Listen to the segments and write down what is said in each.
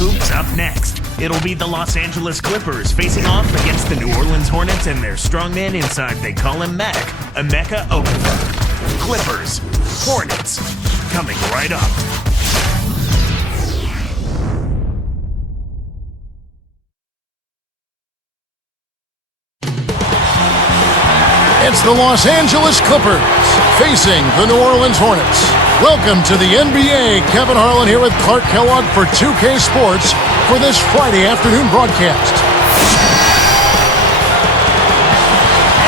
Hoops up next. It'll be the Los Angeles Clippers facing off against the New Orleans Hornets and their strongman inside. They call him Mac, Emeka Okafor. Clippers, Hornets, coming right up. It's the Los Angeles Clippers facing the New Orleans Hornets. Welcome to the NBA. Kevin Harlan here with Clark Kellogg for 2K Sports for this Friday afternoon broadcast.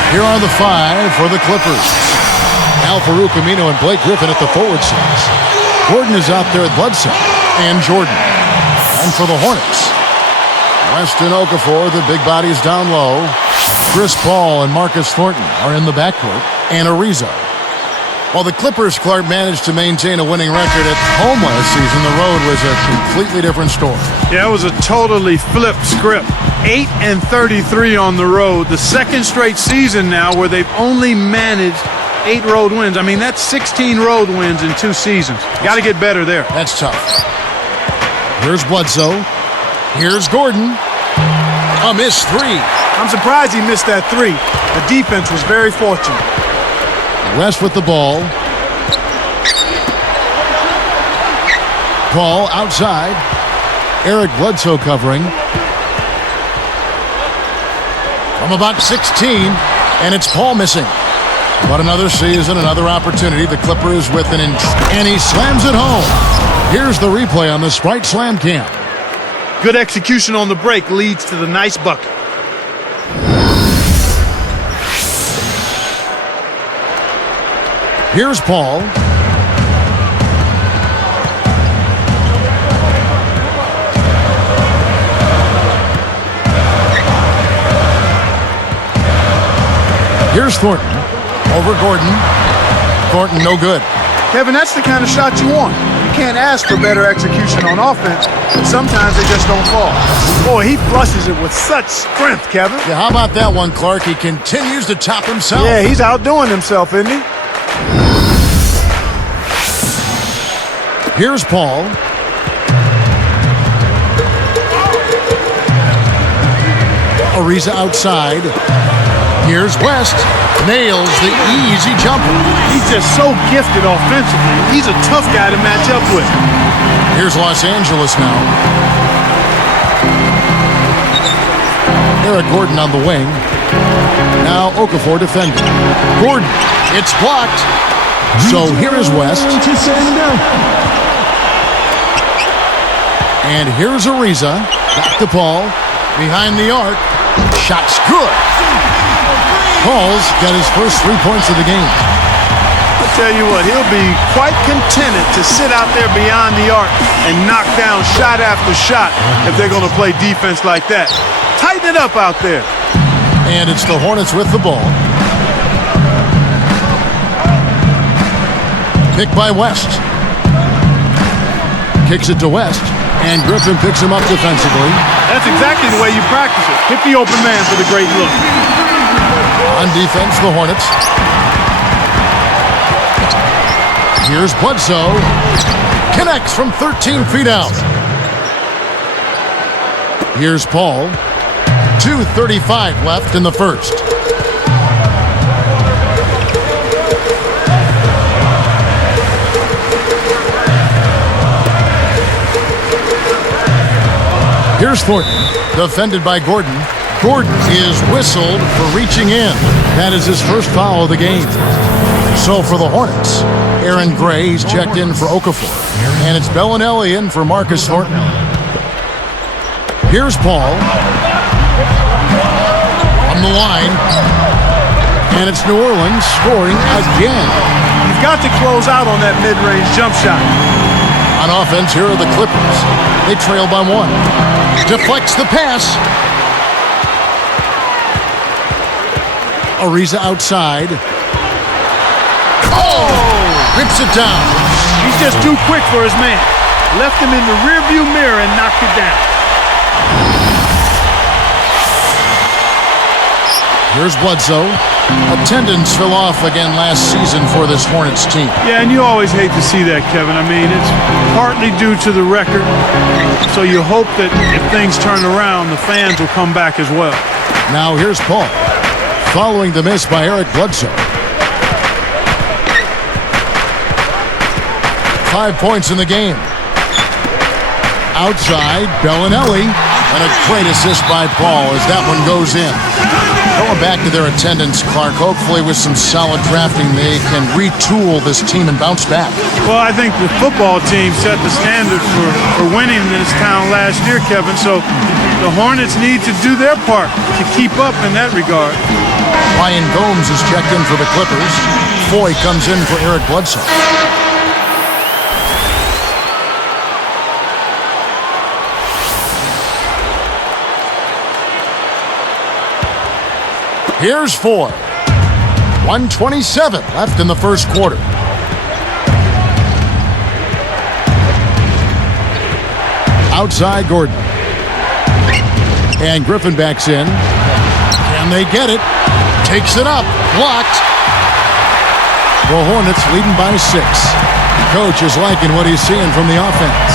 Here are the five for the Clippers. Al-Farouq Aminu and Blake Griffin at the forward sets. Gordon is out there at Bledsoe and Jordan. And for the Hornets, Weston Okafor, the big bodies down low. Chris Paul and Marcus Thornton are in the backcourt, and Ariza. While the Clippers, Clark, managed to maintain a winning record at home last season, the road was a completely different story. Yeah, it was a totally flipped script. 8-33 on the road. The second straight season now where they've only managed 8 road wins. I mean, that's 16 road wins in 2 seasons. Got to get better there. That's tough. Here's Bledsoe. Here's Gordon. A missed three. I'm surprised he missed that 3. The defense was very fortunate. West with the ball. Paul outside. Eric Bledsoe covering. From about 16, and it's Paul missing. But another season, another opportunity. The Clippers with an inch, and he slams it home. Here's the replay on the Sprite Slam Cam. Good execution on the break leads to the nice bucket. Here's Paul. Here's Thornton. Over Gordon. Thornton, no good. Kevin, that's the kind of shot you want. You can't ask for better execution on offense, but sometimes they just don't fall. Boy, he flushes it with such strength, Kevin. Yeah, how about that one, Clark? He continues to top himself. Yeah, he's outdoing himself, isn't he? Here's Paul. Ariza outside. Here's West. Nails the easy jumper. He's just so gifted offensively. He's a tough guy to match up with. Here's Los Angeles now. Eric Gordon on the wing. Now Okafor defending. Gordon, it's blocked. So here is West. And here's Ariza. Back to Paul. Behind the arc. Shot's good. Paul's got his first 3 points of the game. I'll tell you what, he'll be quite contented to sit out there beyond the arc and knock down shot after shot if they're going to play defense like that. Tighten it up out there. And it's the Hornets with the ball. Pick by West. Kicks it to West. And Griffin picks him up defensively. That's exactly the way you practice it. Hit the open man for the great look. On defense, the Hornets. Here's Bledsoe. Connects from 13 feet out. Here's Paul. 2:35 left in the first. Here's Thornton, defended by Gordon. Gordon is whistled for reaching in. That is his first foul of the game. So for the Hornets, Aaron Gray, he's checked in for Okafor. And it's Bellinelli in for Marcus Thornton. Here's Paul. On the line. And it's New Orleans scoring again. You've got to close out on that mid-range jump shot. On offense, here are the Clippers. They trail by 1. Deflects the pass. Ariza outside. Oh! Rips it down. He's just too quick for his man. Left him in the rearview mirror and knocked it down. Here's Bledsoe. Attendance fell off again last season for this Hornets team. Yeah, and you always hate to see that, Kevin. I mean, it's partly due to the record, so you hope that if things turn around, the fans will come back as well. Now here's Paul, following the miss by Eric Bledsoe. 5 points in the game. Outside, Bellinelli, and a great assist by Paul as that one goes in. Going back to their attendance, Clark, hopefully with some solid drafting, they can retool this team and bounce back. Well, I think the football team set the standard for winning in this town last year, Kevin, so the Hornets need to do their part to keep up in that regard. Ryan Gomes is checked in for the Clippers. Foy comes in for Eric Bledsoe. Here's Foy. 1:27 left in the first quarter. Outside Gordon. And Griffin backs in. Can they get it? Takes it up. Blocked. The Hornets leading by 6. Coach is liking what he's seeing from the offense.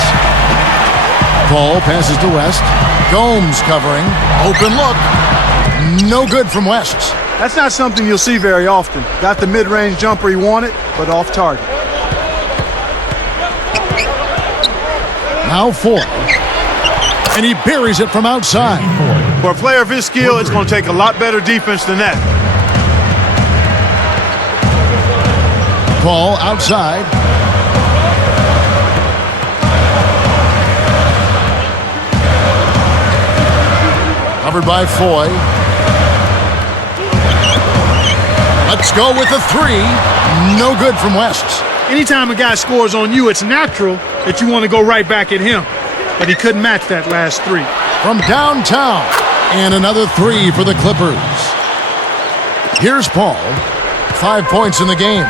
Paul passes to West. Gomes covering. Open look. No good from West. That's not something you'll see very often. Got the mid-range jumper he wanted, but off target. Now Foy. And he buries it from outside. For a player of his skill, it's going to take a lot better defense than that. Paul outside. Covered by Foy. Let's go with a 3. No good from West. Anytime a guy scores on you, it's natural that you want to go right back at him. But he couldn't match that last 3. From downtown. And another 3 for the Clippers. Here's Paul. 5 points in the game.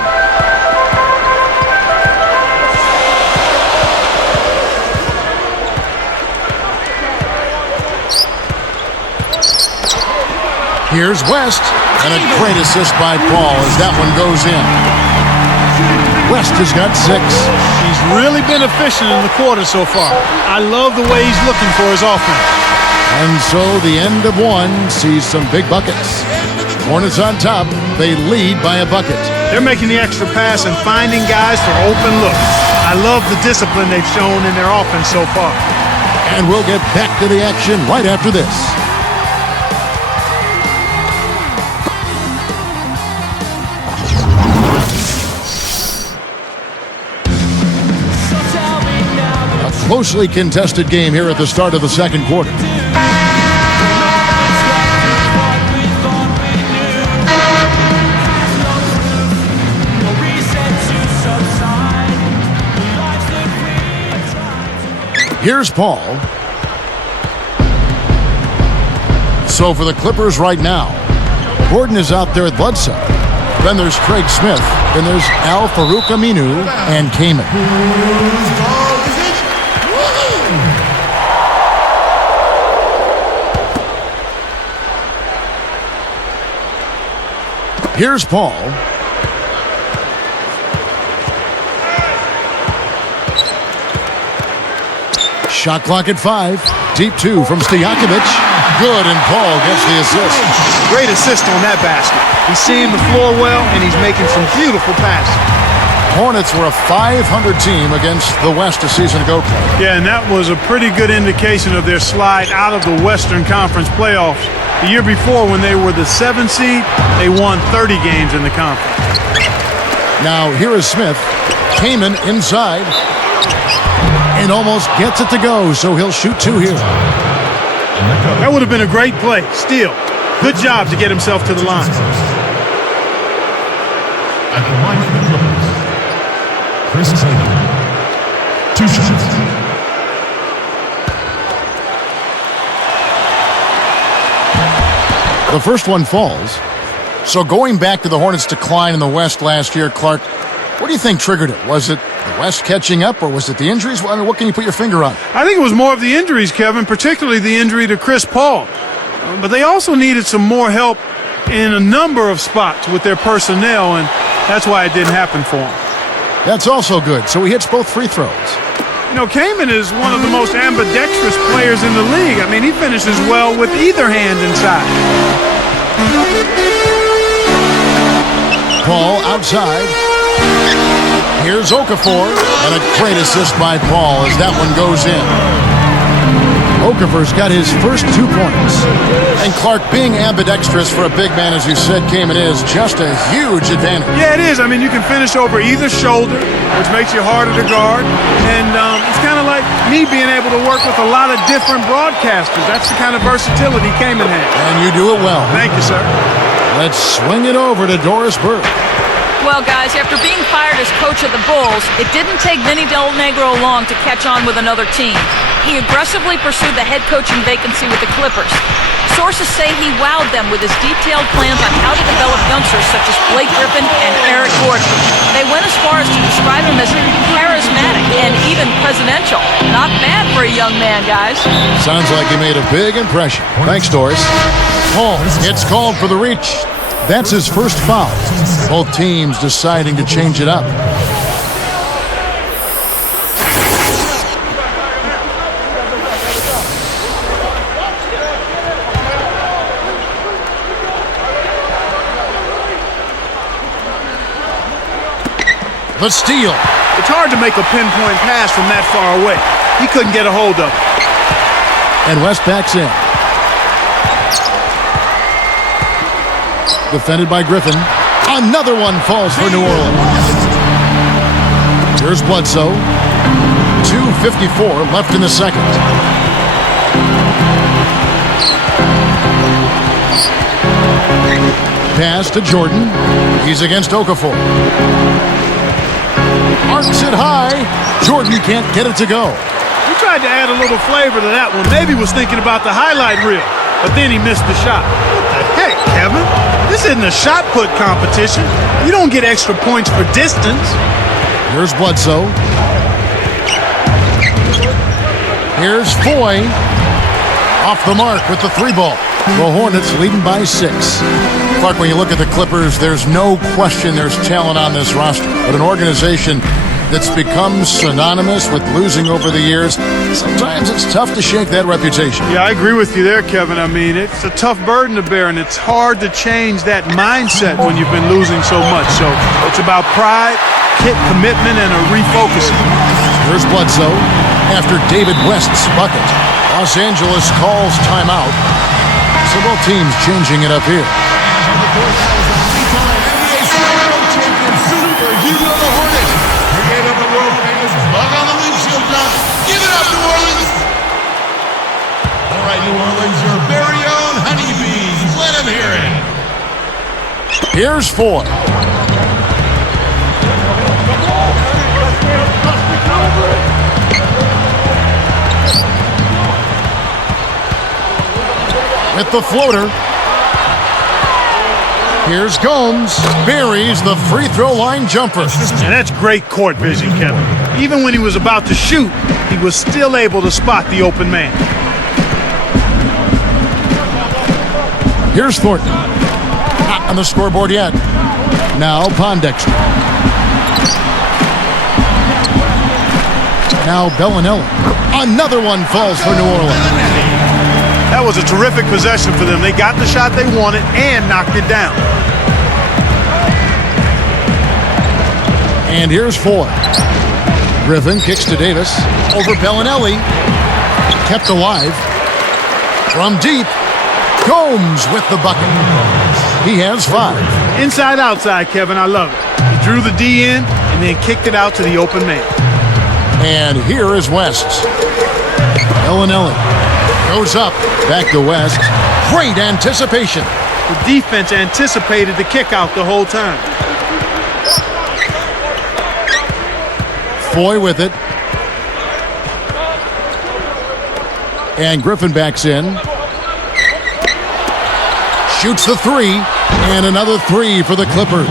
Here's West. And a great assist by Paul as that one goes in. West has got 6. He's really been efficient in the quarter so far. I love the way he's looking for his offense. And so the end of one sees some big buckets. Hornets on top. They lead by a bucket. They're making the extra pass and finding guys for open looks. I love the discipline they've shown in their offense so far. And we'll get back to the action right after this. Closely contested game here at the start of the second quarter. Here's Paul. So for the Clippers right now, Gordon is out there at Bledsoe. Then there's Craig Smith. Then there's Al-Farouq Aminu and Kaman. Here's Paul. Shot clock at 5. Deep 2 from Stojakovic. Good, and Paul gets the assist. Great assist on that basket. He's seeing the floor well, and he's making some beautiful passes. Hornets were a 500 team against the West a season ago. Yeah, and that was a pretty good indication of their slide out of the Western Conference playoffs. The year before, when they were the 7th seed, they won 30 games in the conference. Now, here is Smith. Kaman inside. And almost gets it to go, so he'll shoot 2 here. That would have been a great play. Still, good job to get himself to the line. At the line for the Clippers, Chris Taylor. 2 shots. The first one falls. So going back to the Hornets' decline in the West last year, Clark, what do you think triggered it? Was it the West catching up, or was it the injuries? I mean, what can you put your finger on? I think it was more of the injuries, Kevin, particularly the injury to Chris Paul. But they also needed some more help in a number of spots with their personnel, and that's why it didn't happen for him. That's also good. So he hits both free throws. You know, Kaman is one of the most ambidextrous players in the league. I mean, he finishes well with either hand inside. Paul outside. Here's Okafor, and a great assist by Paul as that one goes in. Okafor's got his first 2 points. And Clark, being ambidextrous for a big man, as you said, Kaman, is just a huge advantage. Yeah, it is. I mean, you can finish over either shoulder, which makes you harder to guard. And it's kind of like me being able to work with a lot of different broadcasters. That's the kind of versatility Kaman has. And you do it well. Thank you, sir. Let's swing it over to Doris Burke. Well, guys, after being fired as coach of the Bulls, it didn't take Vinny Del Negro long to catch on with another team. He aggressively pursued the head coaching vacancy with the Clippers. Sources say he wowed them with his detailed plans on how to develop youngsters such as Blake Griffin and Eric Gordon. They went as far as to describe him as charismatic and even presidential. Not bad for a young man, guys. Sounds like he made a big impression. Thanks, Doris. Paul gets called for the reach. That's his first foul. Both teams deciding to change it up. The steal. It's hard to make a pinpoint pass from that far away. He couldn't get a hold of it. And West backs in. Defended by Griffin. Another one falls for New Orleans. Here's Bledsoe. 2:54 left in the second. Pass to Jordan. He's against Okafor. Arcs it high. Jordan can't get it to go. He tried to add a little flavor to that one. Maybe was thinking about the highlight reel, but then he missed the shot. What the heck, Kevin? This isn't a shot put competition. You don't get extra points for distance. Here's Bledsoe. Here's Foy. Off the mark with the 3 ball. The Hornets leading by 6. Clark, when you look at the Clippers, there's no question there's talent on this roster. But an organization that's become synonymous with losing over the years, sometimes it's tough to shake that reputation. Yeah, I agree with you there, Kevin. I mean, it's a tough burden to bear, and it's hard to change that mindset when you've been losing so much. So it's about pride, commitment, and a refocusing. Here's Bledsoe after David West's bucket. Los Angeles calls timeout. So both teams changing it up here. Give it up, New Orleans! All right, New Orleans, your very own honeybees. Let them hear it. Here's Foy. With the floater. Here's Gomes. Buries the free throw line jumper. And that's great court vision, Kevin. Even when he was about to shoot, he was still able to spot the open man. Here's Thornton. Not on the scoreboard yet. Now Pondexter. Now Bellinelli. Another one falls for New Orleans. That was a terrific possession for them. They got the shot they wanted and knocked it down. And here's Foy. Griffin kicks to Davis. Over Bellinelli. Kept alive. From deep. Gomes with the bucket. He has 5. Inside, outside, Kevin. I love it. He drew the D in and then kicked it out to the open man. And here is West. Bellinelli goes up. Back to West. Great anticipation. The defense anticipated the kick out the whole time. Foy with it. And Griffin backs in. Shoots the 3. And another 3 for the Clippers.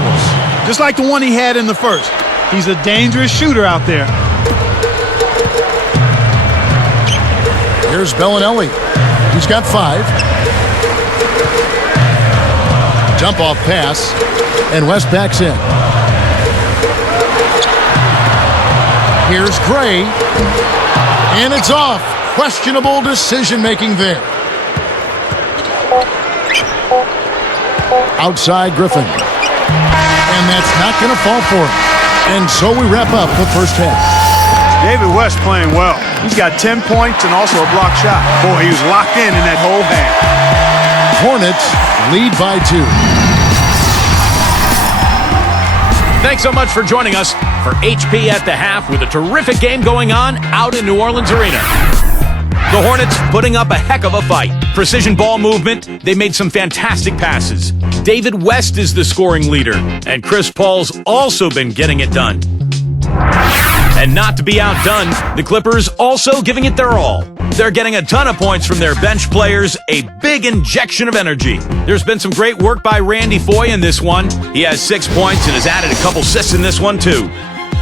Just like the one he had in the first. He's a dangerous shooter out there. Here's Bellinelli. He's got 5. Jump-off pass, and West backs in. Here's Gray, and it's off. Questionable decision-making there. Outside Griffin. And that's not going to fall for him. And so we wrap up the first half. David West playing well. He's got 10 points and also a block shot. Boy, he was locked in that whole half. Hornets lead by 2. Thanks so much for joining us for HP at the half with a terrific game going on out in New Orleans Arena. The Hornets putting up a heck of a fight. Precision ball movement. They made some fantastic passes. David West is the scoring leader, and Chris Paul's also been getting it done. And not to be outdone, the Clippers also giving it their all. They're getting a ton of points from their bench players, a big injection of energy. There's been some great work by Randy Foye in this one. He has 6 points and has added a couple assists in this one too.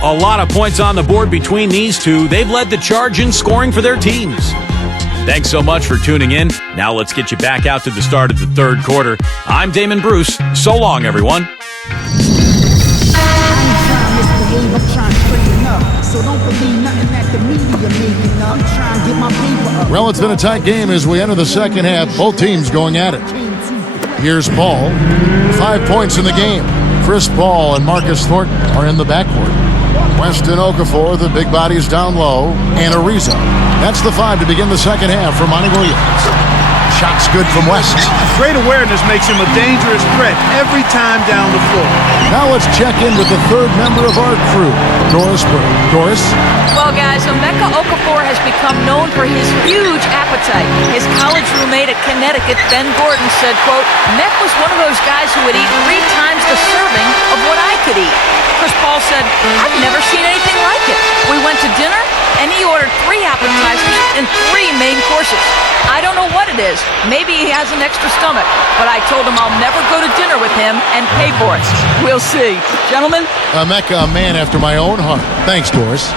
A lot of points on the board between these two. They've led the charge in scoring for their teams. Thanks so much for tuning in. Now let's get you back out to the start of the third quarter. I'm Damon Bruce. So long, everyone. Well, it's been a tight game as we enter the second half. Both teams going at it. Here's Paul. 5 points in the game. Chris Paul and Marcus Thornton are in the backcourt. West and Okafor, the big bodies down low. And Ariza. That's the 5 to begin the second half for Monty Williams. Shots good from West. Great awareness makes him a dangerous threat every time down the floor. Now let's check in with the third member of our crew, Doris Burke. Doris? Well, guys, Emeka Okafor has become known for his huge appetite. His college roommate at Connecticut, Ben Gordon, said, quote, Mek was one of those guys who would eat 3 times the serving of what I could eat. Chris Paul said, I've never seen anything like it. We went to dinner, and he ordered 3 appetizers and 3 main courses. I don't know what it is. Maybe he has an extra stomach, but I told him I'll never go to dinner with him and pay for it. We'll see. Gentlemen? Emeka, a man after my own heart. Thanks, Doris.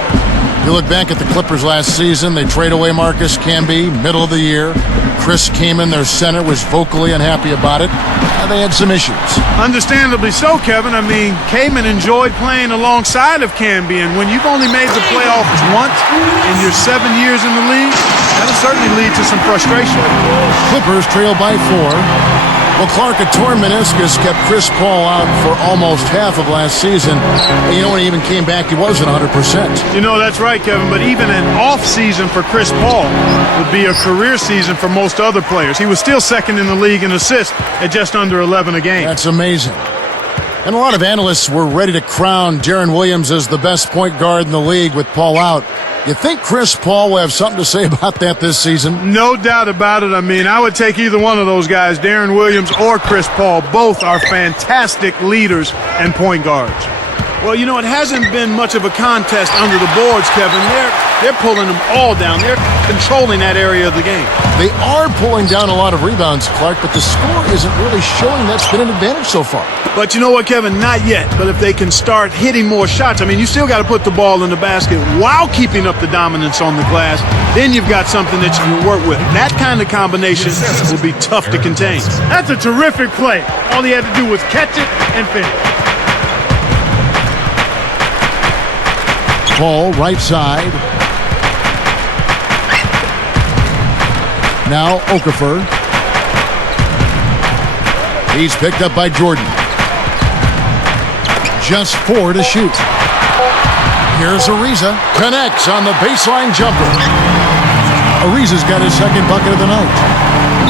You look back at the Clippers last season, they trade away Marcus Camby, middle of the year. Chris Kaman, their center, was vocally unhappy about it. They had some issues. Understandably so, Kevin. I mean, Kaman enjoyed playing alongside of Camby, and when you've only made the playoffs once in your 7 years in the league, that'll certainly lead to some frustration. Clippers trail by 4. Well, Clark, a torn meniscus kept Chris Paul out for almost half of last season. And you know, when he even came back, he wasn't 100%. You know, that's right, Kevin, but even an off season for Chris Paul would be a career season for most other players. He was still second in the league in assists at just under 11 a game. That's amazing. And a lot of analysts were ready to crown Deron Williams as the best point guard in the league with Paul out. You think Chris Paul will have something to say about that this season? No doubt about it. I mean, I would take either one of those guys, Deron Williams or Chris Paul. Both are fantastic leaders and point guards. Well, you know, it hasn't been much of a contest under the boards, Kevin. They're pulling them all down. They're controlling that area of the game. They are pulling down a lot of rebounds, Clark, but the score isn't really showing that's been an advantage so far. But you know what, Kevin? Not yet. But if they can start hitting more shots, I mean, you still got to put the ball in the basket while keeping up the dominance on the glass. Then you've got something that you can work with. That kind of combination will be tough to contain. That's a terrific play. All he had to do was catch it and finish. Paul, right side. Now Okafor. He's picked up by Jordan. Just 4 to shoot. Here's Ariza. Connects on the baseline jumper. Ariza's got his second bucket of the night.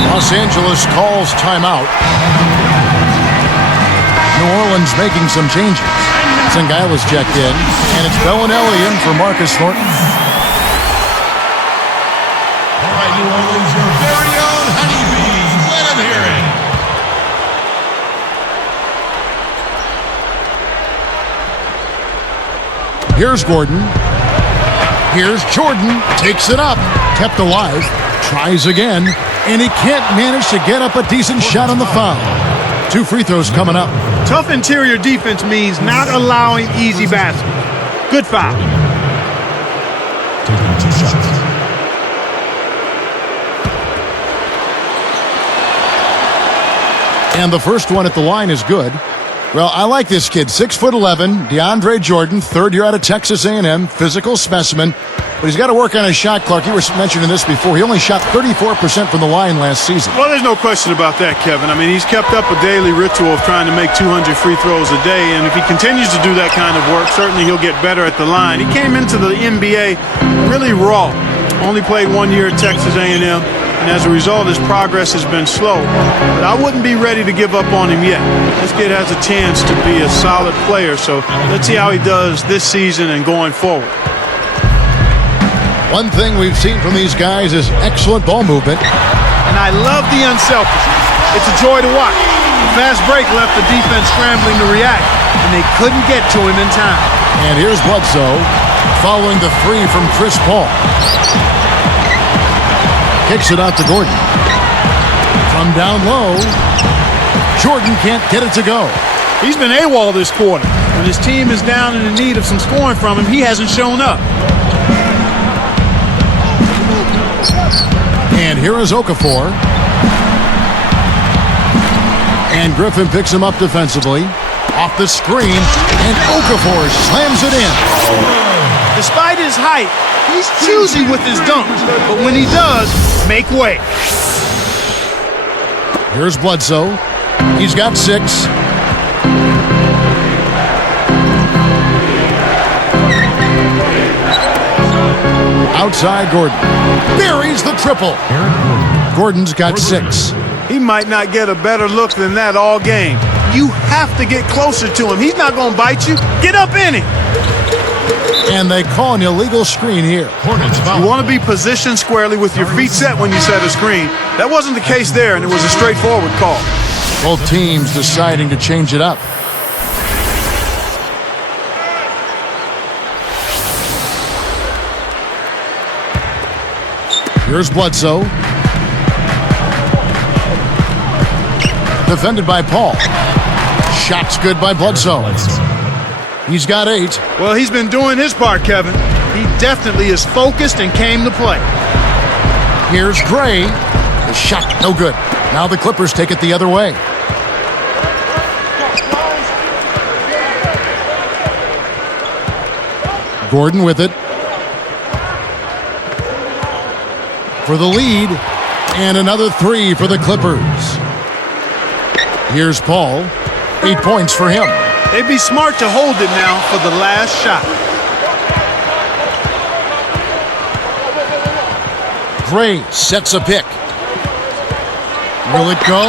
Los Angeles calls timeout. New Orleans making some changes. Sengaila's checked in, and it's Bellinelli in for Marcus Thornton. All right, New Orleans, your very own honeybees. Let them hear it. Here's Gordon. Here's Jordan. Takes it up. Kept alive. Tries again. And he can't manage to get up a decent shot on the foul. 2 free throws coming up. Tough interior defense means not allowing easy baskets. Good foul. Taking 2 shots. And the first one at the line is good. Well, I like this kid. 6'11", DeAndre Jordan, third year out of Texas A&M, physical specimen. But he's got to work on his shot, Clark. You were mentioning this before. He only shot 34% from the line last season. Well, there's no question about that, Kevin. I mean, he's kept up a daily ritual of trying to make 200 free throws a day, and if he continues to do that kind of work, certainly he'll get better at the line. He came into the NBA really raw. Only played 1 year at Texas A&M, and as a result, his progress has been slow. But I wouldn't be ready to give up on him yet. This kid has a chance to be a solid player, so let's see how he does this season and going forward. One thing we've seen from these guys is excellent ball movement. And I love the unselfishness. It's a joy to watch. The fast break left the defense scrambling to react, and they couldn't get to him in time. And here's Bledsoe following the three from Chris Paul. Kicks it out to Gordon. From down low, Jordan can't get it to go. He's been AWOL this quarter. When his team is down and in need of some scoring from him, he hasn't shown up. And here is Okafor. And Griffin picks him up defensively. Off the screen, and Okafor slams it in. Despite his height, he's choosy with his dunks. But when he does, make way. Here's Bledsoe. He's got 6. Outside Gordon. Buries the triple. Gordon's got 6. He might not get a better look than that all game. You have to get closer to him. He's not going to bite you. Get up in him. And they call an illegal screen here. Hornets foul. You want to be positioned squarely with your feet set when you set a screen. That wasn't the case there, and it was a straightforward call. Both teams deciding to change it up. Here's Bledsoe. Defended by Paul. Shot's good by Bledsoe. He's got 8. Well, he's been doing his part, Kevin. He definitely is focused and came to play. Here's Gray. The shot, no good. Now the Clippers take it the other way. Gordon with it. For the lead. And another 3 for the Clippers. Here's Paul. 8 points for him. They'd be smart to hold it now for the last shot. Gray sets a pick. Will it go?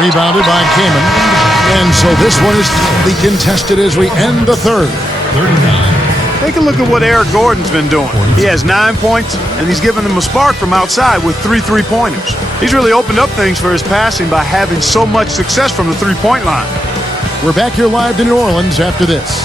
Rebounded by Kaman. And so this one is tightly contested as we end the third. 39. Take a look at what Eric Gordon's been doing. He has 9 points, and he's given them a spark from outside with 3 3-pointers. He's really opened up things for his passing by having so much success from the three-point line. We're back here live to New Orleans after this.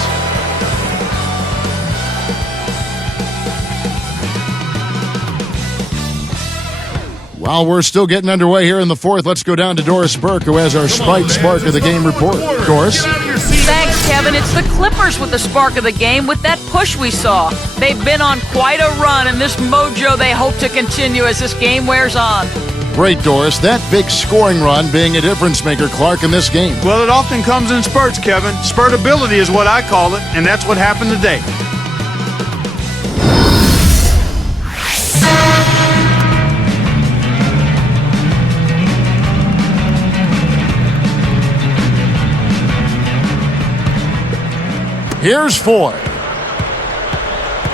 While we're still getting underway here in the fourth, let's go down to Doris Burke, who has our Sprite Spark of the Game report. Doris? Thanks, Kevin. It's the Clippers with the spark of the game with that push we saw. They've been on quite a run, and this mojo they hope to continue as this game wears on. Great, Doris. That big scoring run being a difference maker, Clark, in this game. Well, it often comes in spurts, Kevin. Spurtability is what I call it, and that's what happened today. Here's Foy.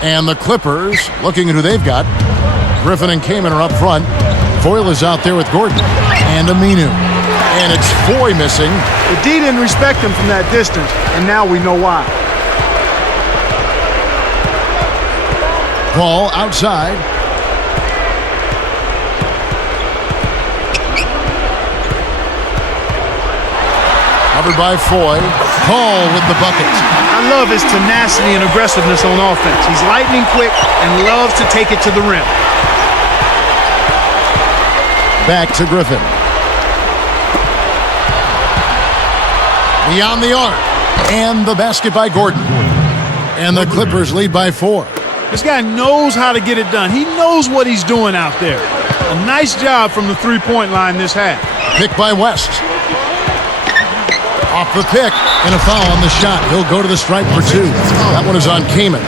And the Clippers, looking at who they've got. Griffin and Kaman are up front. Foyle is out there with Gordon. And Aminu. And it's Foy missing. The D didn't respect him from that distance, and now we know why. Paul outside. Covered by Foy. Paul with the bucket. I love his tenacity and aggressiveness on offense. He's lightning quick and loves to take it to the rim. Back to Griffin. Beyond the arc. And the basket by Gordon. And the Clippers lead by 4. This guy knows how to get it done. He knows what he's doing out there. A nice job from the three-point line this half. Pick by West. Off the pick, and a foul on the shot. He'll go to the stripe for 2. That one is on Kamen.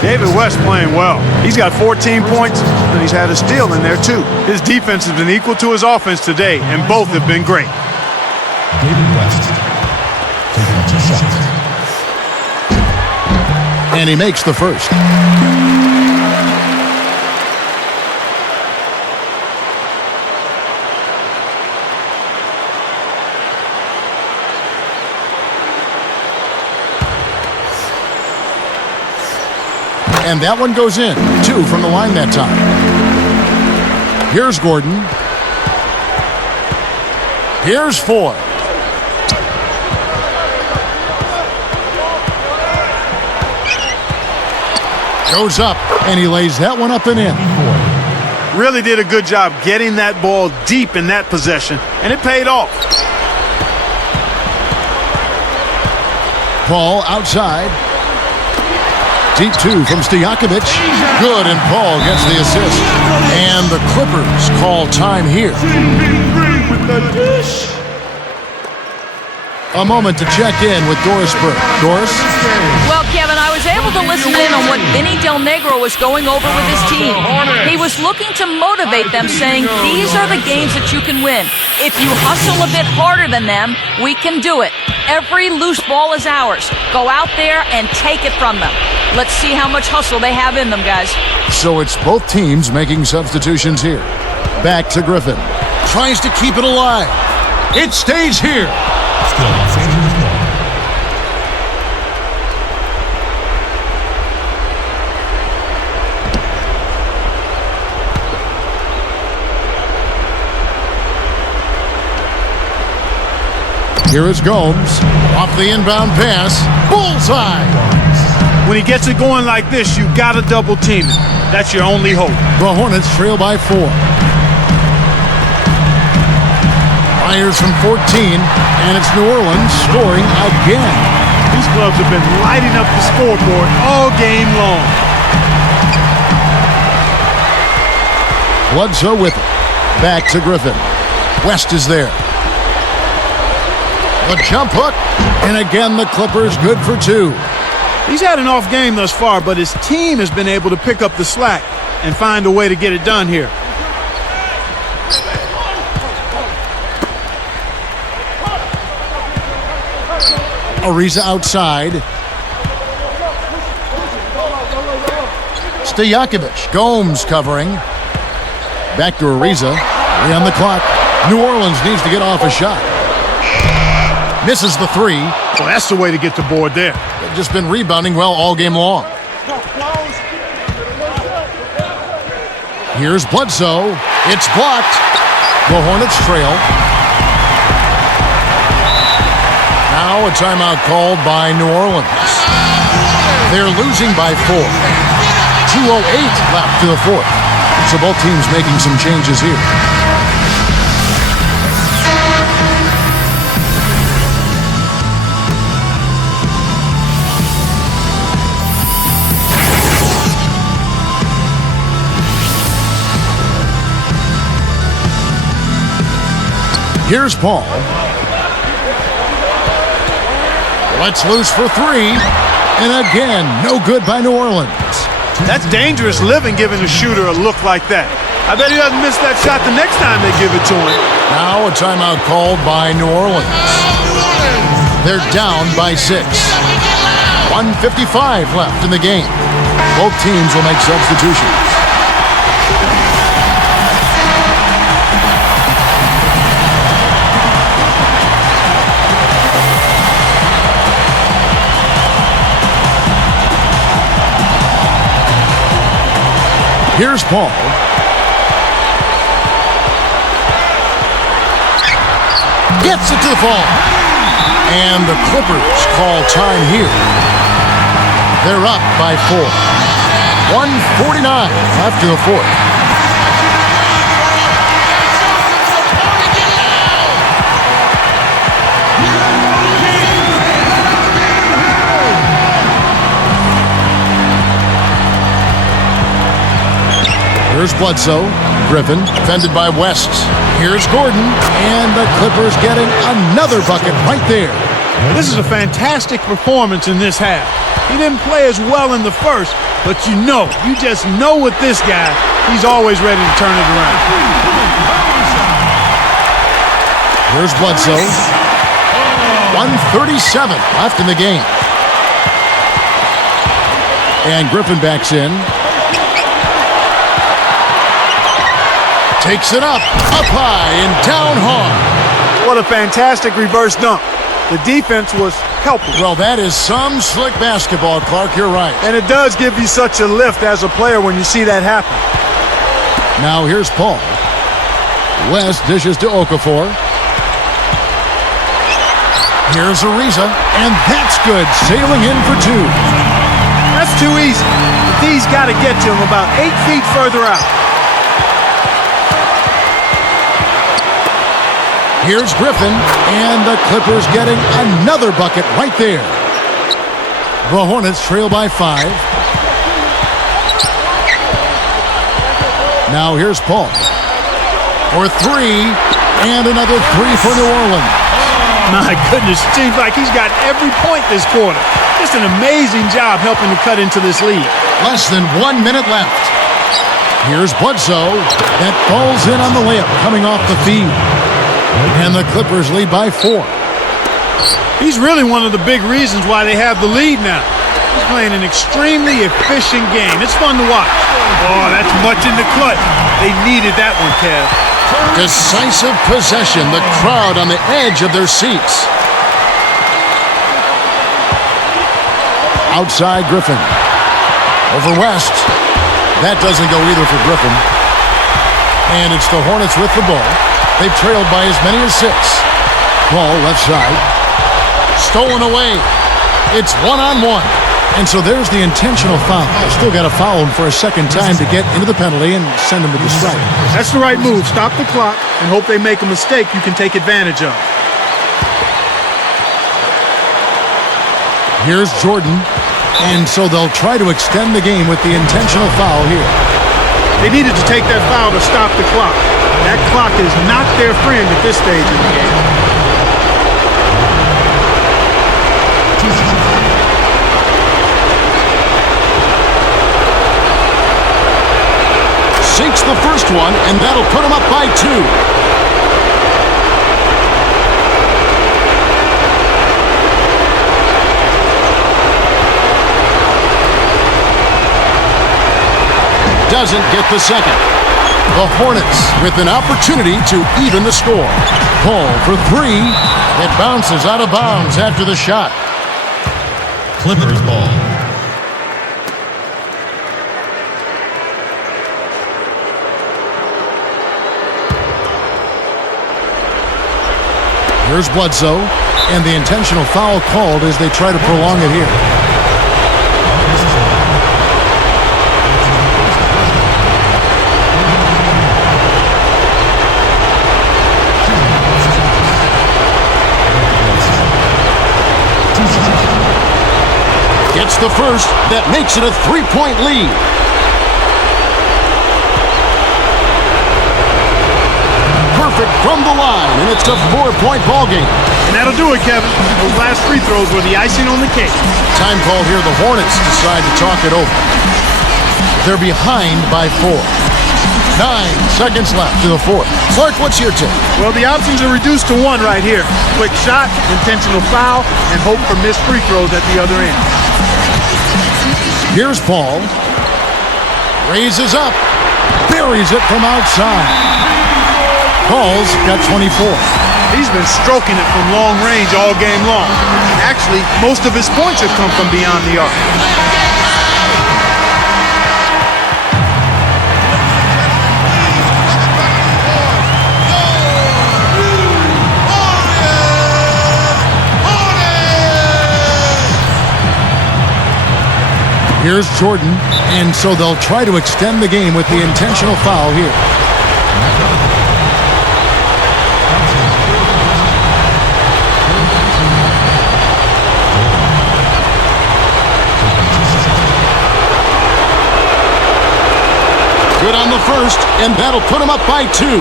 David West playing well. He's got 14 points, and he's had a steal in there, too. His defense has been equal to his offense today, and both have been great. David West taking 2 shots. And he makes the first. And that one goes in. 2 from the line that time. Here's Gordon. Here's Foy. Goes up, and he lays that one up and in. Really did a good job getting that ball deep in that possession, and it paid off. Paul outside. Deep 2 from Stojakovic. Good, and Paul gets the assist. And the Clippers call time here. A moment to check in with Doris Burke. Doris? Well, Kevin, I was able to listen in on what Vinny Del Negro was going over with his team. He was looking to motivate them, saying, these are the games that you can win. If you hustle a bit harder than them, we can do it. Every loose ball is ours. Go out there and take it from them. Let's see how much hustle they have in them, guys. So it's both teams making substitutions here. Back to Griffin. Tries to keep it alive. It stays here. Still Los Angeles ball. Here is Gomes. Off the inbound pass. Bullseye. When he gets it going like this, you've got to double team it. That's your only hope. The Hornets trail by 4. Fires from 14, and it's New Orleans scoring again. These clubs have been lighting up the scoreboard all game long. Bledsoe with it. Back to Griffin. West is there. The jump hook, and again the Clippers good for 2. He's had an off game thus far, but his team has been able to pick up the slack and find a way to get it done here. Ariza outside. Stojakovic. Gomes covering. Back to Ariza. 3 on the clock. New Orleans needs to get off a shot. Misses the 3. Well, that's the way to get the board there. They've just been rebounding well all game long. Here's Bledsoe. It's blocked. The Hornets trail. Now a timeout called by New Orleans. They're losing by 4. 2:08 left to the 4th. So both teams making some changes here. Here's Paul. Let's loose for 3. And again, no good by New Orleans. That's dangerous living giving a shooter a look like that. I bet he doesn't miss that shot the next time they give it to him. Now a timeout called by New Orleans. They're down by 6. 1:55 left in the game. Both teams will make substitutions. Here's Paul. Gets it to the fall. And the Clippers call time here. They're up by 4. 1:49 after the 4th. Here's Bledsoe. Griffin, defended by West. Here's Gordon, and the Clippers getting another bucket right there. This is a fantastic performance in this half. He didn't play as well in the first, but you just know with this guy, he's always ready to turn it around. Here's Bledsoe. 1:37 left in the game. And Griffin backs in. Takes it up high, and down hard. What a fantastic reverse dunk. The defense was helping. Well, that is some slick basketball, Clark. You're right. And it does give you such a lift as a player when you see that happen. Now here's Paul. West dishes to Okafor. Here's Ariza, and that's good. Sailing in for two. That's too easy. The D's got to get to him about 8 feet further out. Here's Griffin, and the Clippers getting another bucket right there. The Hornets trail by 5. Now here's Paul for 3, and another 3 for New Orleans. My goodness, it seems like he's got every point this quarter. Just an amazing job helping to cut into this lead. Less than 1 minute left. Here's Bledsoe. That falls in on the layup coming off the feed. And the Clippers lead by 4. He's really one of the big reasons why they have the lead now. He's playing an extremely efficient game. It's fun to watch. Oh, that's much in the clutch. They needed that one, Kev. Decisive possession. The crowd on the edge of their seats. Outside Griffin. Over West. That doesn't go either for Griffin. And it's the Hornets with the ball. They've trailed by as many as 6. Ball left side. Stolen away. It's 1-on-1. And so there's the intentional foul. Still got to foul him for a second time to get into the penalty and send him to the strike. That's the right move. Stop the clock and hope they make a mistake you can take advantage of. Here's Jordan. And so they'll try to extend the game with the intentional foul here. They needed to take that foul to stop the clock. That clock is not their friend at this stage in the game. Sinks the first one, and that'll put him up by 2. Doesn't get the second. The Hornets with an opportunity to even the score. Paul for 3. It bounces out of bounds after the shot. Clippers ball. Here's Bledsoe, and the intentional foul called as they try to prolong it here. Gets the first. That makes it a 3-point lead. Perfect from the line, and it's a 4-point ball game. And that'll do it, Kevin. Those last free throws were the icing on the cake. Time call here. The Hornets decide to talk it over. They're behind by 4. 9 seconds left to the 4th. Clark, what's your take? Well, the options are reduced to 1 right here. Quick shot, intentional foul, and hope for missed free throws at the other end. Here's Paul. Raises up. Buries it from outside. Paul's got 24. He's been stroking it from long range all game long. Actually, most of his points have come from beyond the arc. Here's Jordan, and so they'll try to extend the game with the intentional foul here. Good on the first, and that'll put him up by 2. 2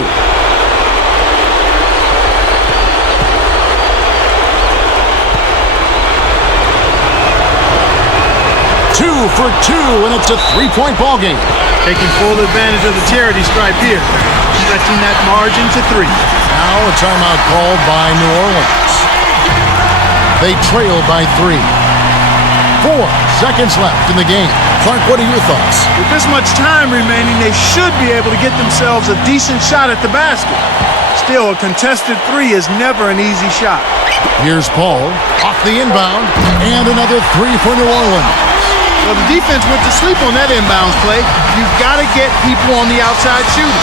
for 2, and it's a 3-point ball game. Taking full advantage of the charity stripe here. Stretching that margin to 3. Now a timeout called by New Orleans. They trail by 3. 4 seconds left in the game. Clark, what are your thoughts? With this much time remaining, they should be able to get themselves a decent shot at the basket. Still, a contested 3 is never an easy shot. Here's Paul off the inbound, and another 3 for New Orleans. Well, the defense went to sleep on that inbounds play. You've got to get people on the outside shooting.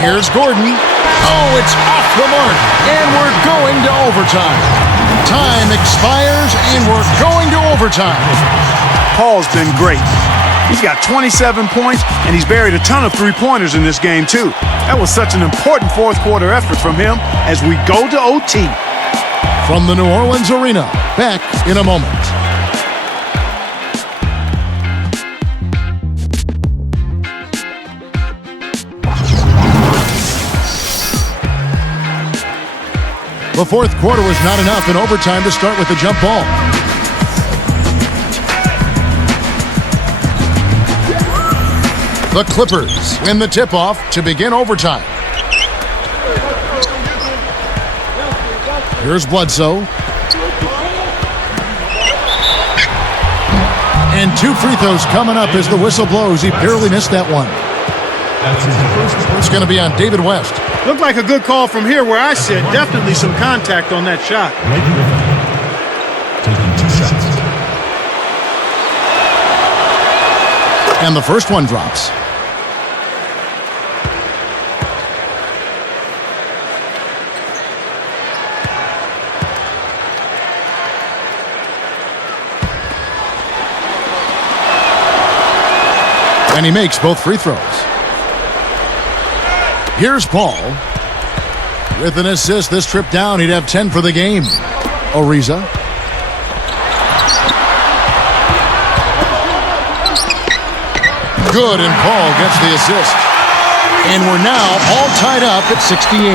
Here's Gordon. Oh, it's off the mark, and we're going to overtime. Time expires, and we're going to overtime. Paul's been great. He's got 27 points, and he's buried a ton of three-pointers in this game, too. That was such an important fourth-quarter effort from him as we go to OT. From the New Orleans Arena, back in a moment. The fourth quarter was not enough in overtime to start with the jump ball. The Clippers win the tip-off to begin overtime. Here's Bledsoe. And 2 free throws coming up as the whistle blows. He barely missed that one. It's going to be on David West. Looked like a good call from here where I sit. Definitely some contact on that shot. Taking 2 shots. And the first one drops. And he makes both free throws. Here's Paul. With an assist this trip down, he'd have 10 for the game. Ariza. Good, and Paul gets the assist. And we're now all tied up at 68.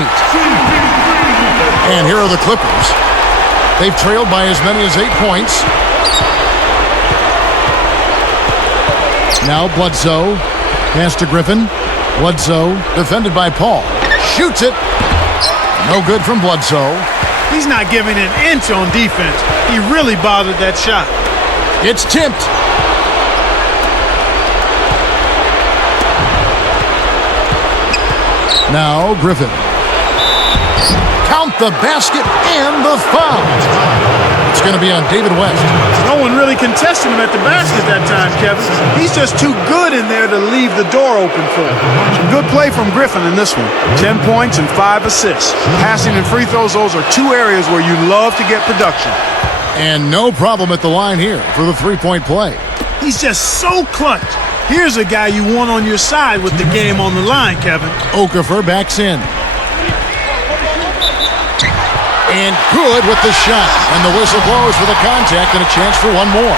And here are the Clippers. They've trailed by as many as 8 points. Now Bledsoe. Pass to Griffin. Bledsoe, defended by Paul. Shoots it. No good from Bledsoe. He's not giving an inch on defense. He really bothered that shot. It's tipped. Now Griffin. Count the basket and the foul. It's going to be on David West. No one really contested him at the basket that time, Kevin. He's just too good in there to leave the door open for him. Some good play from Griffin in this one. 10 points and 5 assists. Passing and free throws, those are 2 areas where you love to get production. And no problem at the line here for the three-point play. He's just so clutch. Here's a guy you want on your side with the game on the line, Kevin. Okafor backs in. And good with the shot. And the whistle blows for the contact and a chance for one more.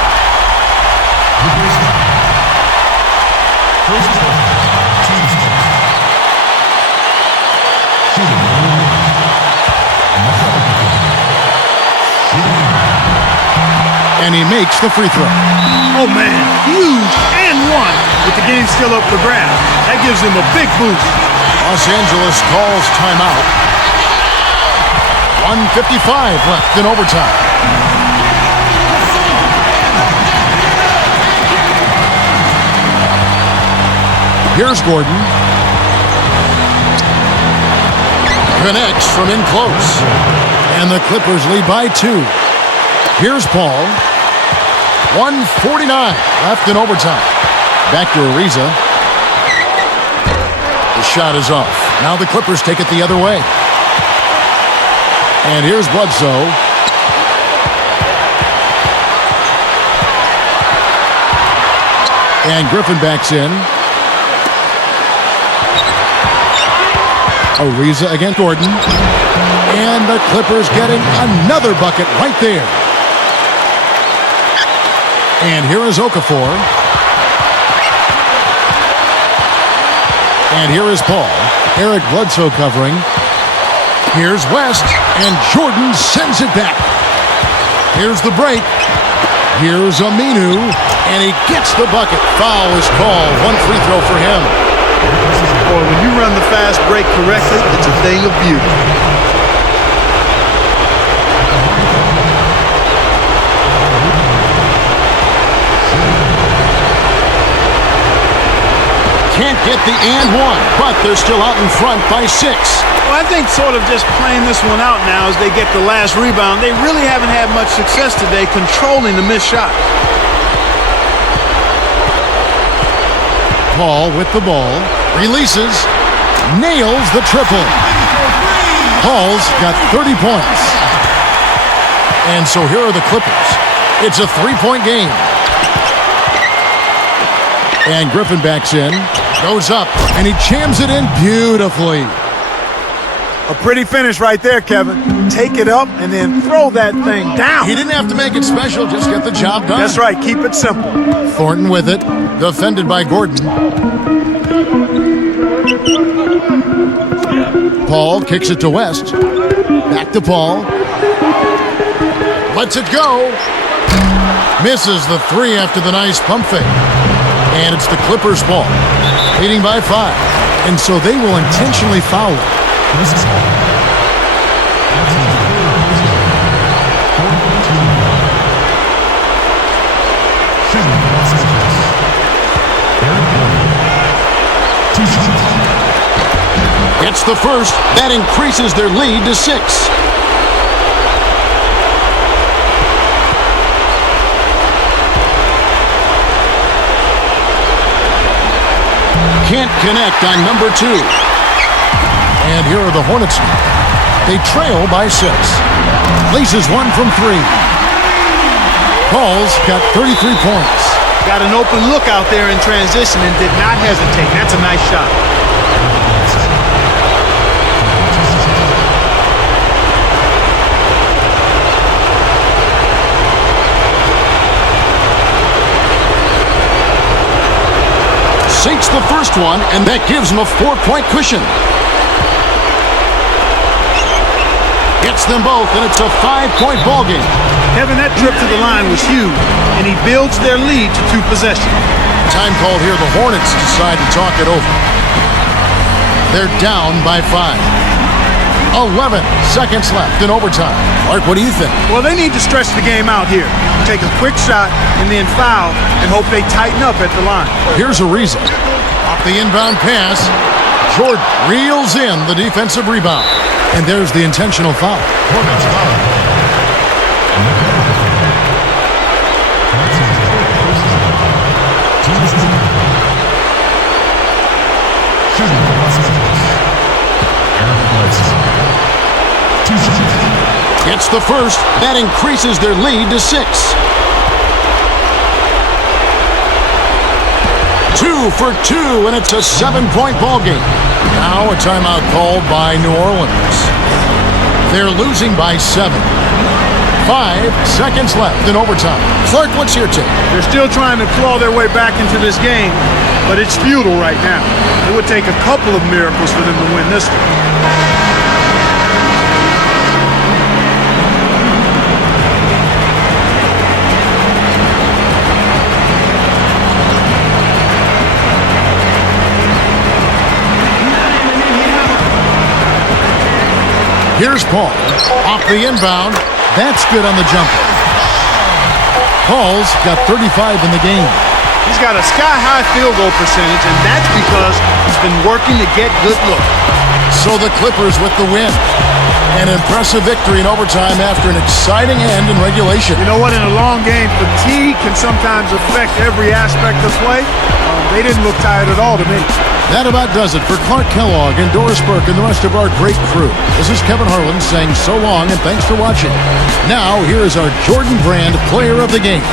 And he makes the free throw. Oh, man. Huge and one with the game still up for grabs. That gives him a big boost. Los Angeles calls timeout. 1:55 left in overtime. Here's Gordon. Connects from in close. And the Clippers lead by 2. Here's Paul. 1:49 left in overtime. Back to Ariza. The shot is off. Now the Clippers take it the other way. And here's Bledsoe. And Griffin backs in. Ariza against Gordon. And the Clippers getting another bucket right there. And here is Okafor. And here is Paul. Eric Bledsoe covering. Here's West. And Jordan sends it back. Here's the break. Here's Aminu. And he gets the bucket. Foul is called. One free throw for him. Boy, when you run the fast break correctly, it's a thing of beauty. Can't get the and one, but they're still out in front by 6. Well, I think sort of just playing this one out now as they get the last rebound. They really haven't had much success today controlling the missed shot. Paul with the ball, releases, nails the triple. Paul's got 30 points. And so here are the Clippers. It's a 3-point game. And Griffin backs in, goes up, and he jams it in beautifully. A pretty finish right there, Kevin. Take it up and then throw that thing down. He didn't have to make it special, just get the job done. That's right, keep it simple. Thornton with it, defended by Gordon. Paul kicks it to West. Back to Paul. Lets it go. Misses the 3 after the nice pump fake. And it's the Clippers' ball, leading by 5. And so they will intentionally foul it. Gets the first. That increases their lead to 6. Can't connect on number 2. And here are the Hornets. They trail by 6. Places one from 3. Paul's got 33 points. Got an open look out there in transition and did not hesitate. That's a nice shot. Sinks the first one, and that gives him a 4-point cushion. Gets them both, and it's a 5-point ball game. Kevin, that trip to the line was huge, and he builds their lead to 2 possessions. Time called here. The Hornets decide to talk it over. They're down by 5. 11 seconds left in overtime. Mark, what do you think? Well, they need to stretch the game out here. Take a quick shot and then foul and hope they tighten up at the line. Here's Ariza. Off the inbound pass. Jordan reels in the defensive rebound. And there's the intentional foul. Hornets foul. Gets the first. That increases their lead to 6. 2 for 2, and it's a 7-point ball game. Now a timeout called by New Orleans. They're losing by 7. 5 seconds left in overtime. Clark, what's your take? They're still trying to claw their way back into this game, but it's futile right now. It would take a couple of miracles for them to win this one. Here's Paul. Off the inbound. That's good on the jumper. Paul's got 35 in the game. He's got a sky-high field goal percentage, and that's because he's been working to get good looks. So the Clippers with the win. An impressive victory in overtime after an exciting end in regulation. You know what? In a long game, fatigue can sometimes affect every aspect of play. They didn't look tired at all to me. That about does it for Clark Kellogg and Doris Burke and the rest of our great crew. This is Kevin Harlan saying so long and thanks for watching. Now, here is our Jordan Brand Player of the Game.